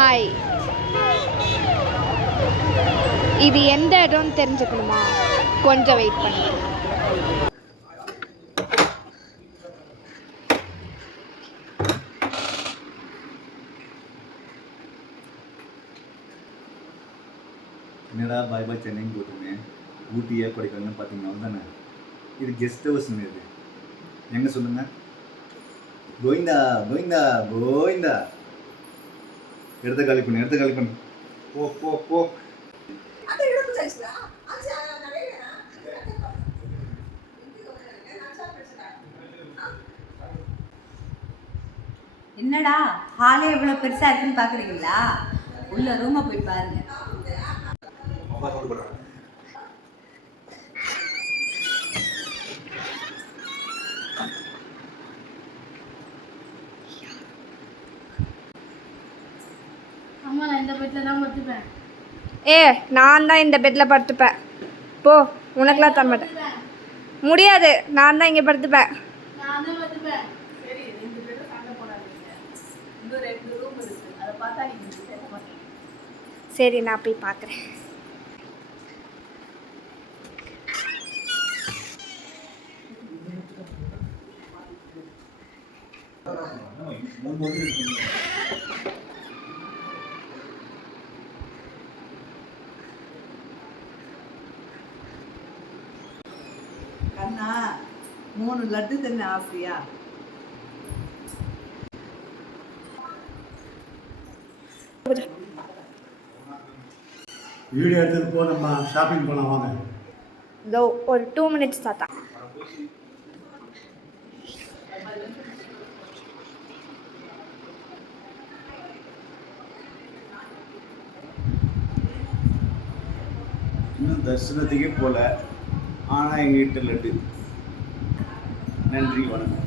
Hi, இது எந்த இடம்னு தெரிஞ்சுக்கணுமா? கொஞ்சம் வெயிட் பண்ணு. என்னடா பாய் பாய் சென்னைன்னு போட்டுருங்க. ஊட்டியே கொடைக்கானல்னு பார்த்தீங்கன்னா தானே இது கெஸ்ட் ஹவுஸ்ன்னு. இது எங்கே சொல்லுங்க? கோவிந்தா கோவிந்தா கோவிந்தா. எடுத்த காலி பண்ணு, எடுத்த காலி பண்ணு. போ போ போ. என்னடா ஹாலே இவ்வளவு பெருசா இருக்குன்னு பாக்குறீங்களா? உள்ள ரூமை போய் பாருங்க. அம்மா நான் இந்த பெட்ல தான் படுத்துப்பேன். நான் தான் இந்த பெட்டில் படுத்துப்பேன். போ, உனக்குலாம் தர மாட்டேன். முடியாது, நான் தான் இங்கே படுத்துப்பேன். நான் தான் படுத்துப்பேன். சரி, 2 பேரும் சண்டை போடாதீங்க. இன்னும் 2 ரூம் இருக்கு. அதை பார்த்தா நீங்க பேச மாட்டீங்க. சரி, நான் போய் பார்க்குறேன். கண்ணா 3 லட்டு தின்ன ஆசையா? வீடியோ எடுத்துட்டு போ, நம்ம ஷாப்பிங் போகலாம் வாங்க. இதோ ஒரு 2 மினிட்ஸ் தாத்தா. இன்னும் தரிசனத்துக்கே போகல, ஆனால் எங்கள் வீட்டில் லட்டு. நன்றி, வணக்கம்.